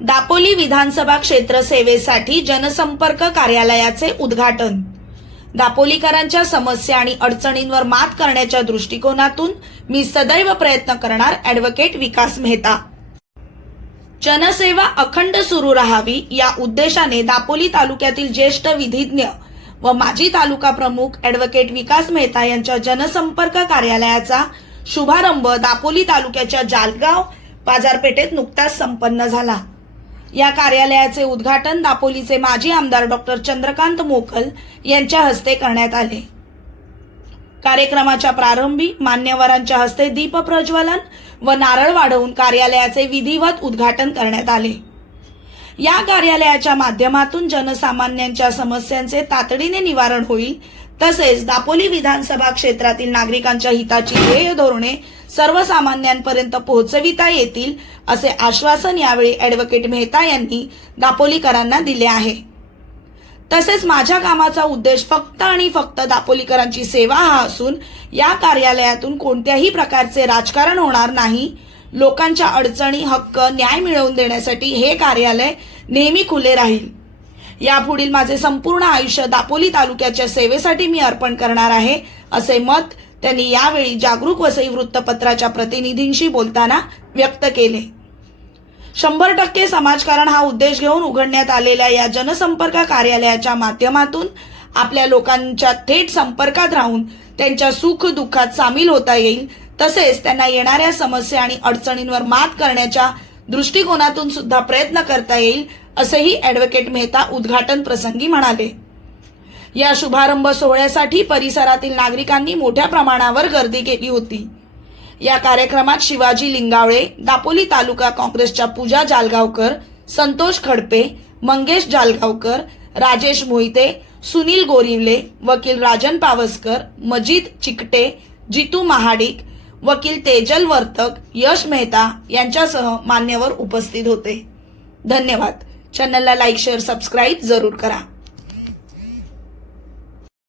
दापोली विधानसभा क्षेत्र सेवेसाठी जनसंपर्क कार्यालयाचे उद्घाटन। दापोलीकरांच्या समस्या आणि अडचणींवर मात करण्याच्या दृष्टिकोनातून मी सदैव प्रयत्न करणार। ॲडव्होकेट विकास मेहता। जनसेवा अखंड सुरू राहावी या उद्देशाने दापोली तालुक्यातील ज्येष्ठ विधिज्ञ व माजी तालुका प्रमुख ॲडव्होकेट विकास मेहता यांच्या जनसंपर्क कार्यालयाचा शुभारंभ दापोली तालुक्याच्या जालगाव बाजारपेठेत नुकताच संपन्न झाला। या कार्यालयाचे उद्घाटन दापोलीचे माजी आमदार डॉक्टर चंद्रकांत मोकल यांच्या हस्ते करण्यात आले। कार्यक्रमाच्या प्रारंभी मान्यवरांच्या हस्ते दीप प्रज्वलन व नारळ वाढवून कार्यालयाचे विधिवत उद्घाटन करण्यात आले। या कार्यालयाच्या माध्यमातून जनसामान्यांच्या समस्यांचे तातडीने निवारण होईल, तसेच दापोली विधानसभा क्षेत्रातील नागरिकांच्या हिताची ध्येय धोरणे सर्वसामान्यांपर्यंत पोहोचविता येतील, असे आश्वासन यावेळी ॲडव्होकेट मेहता यांनी दापोलीकरांना दिले आहे। तसेच माझ्या कामाचा उद्देश फक्त आणि फक्त दापोलीकरांची सेवा हा असून या कार्यालयातून कोणत्याही प्रकारचे राजकारण होणार नाही। लोकांच्या अडचणी, हक्क, न्याय मिळवून देण्यासाठी हे कार्यालय नेहमी खुले राहील। यापुढील माझे संपूर्ण आयुष्य दापोली तालुक्याच्या सेवेसाठी मी अर्पण करणार आहे, असे मत त्यांनी यावेळी जागरूक वसई वृत्तपत्राच्या प्रतिनिधींशी बोलताना व्यक्त केले। 100% समाजकारण हा उद्देश घेऊन उघडण्यात आलेल्या या जनसंपर्क कार्यालयाच्या माध्यमातून आपल्या लोकांच्या थेट संपर्कात राहून त्यांच्या सुख दुःखात सामील होता येईल, तसेच त्यांना येणाऱ्या समस्या आणि अडचणींवर मात करण्याच्या दृष्टिकोनातून सुद्धा प्रयत्न करता येईल, असेही ॲडव्होकेट मेहता उद्घाटन प्रसंगी म्हणाले। या शुभारंभ सोहळ्यासाठी परिसरातील नागरिकांनी मोठ्या प्रमाणावर गर्दी केली होती। या कार्यक्रमात शिवाजी लिंगावळे, दापोली तालुका काँग्रेसच्या पूजा जालगावकर, संतोष खडपे, मंगेश जालगावकर, राजेश मोहिते, सुनील गोरिवले, वकील राजन पावसकर, मजीद चिकटे, जितू महाडिक, वकील तेजल वर्तक, यश मेहता यांच्यासह मान्यवर उपस्थित होते। धन्यवाद। चॅनलला लाईक, शेअर, सबस्क्राईब जरूर करा।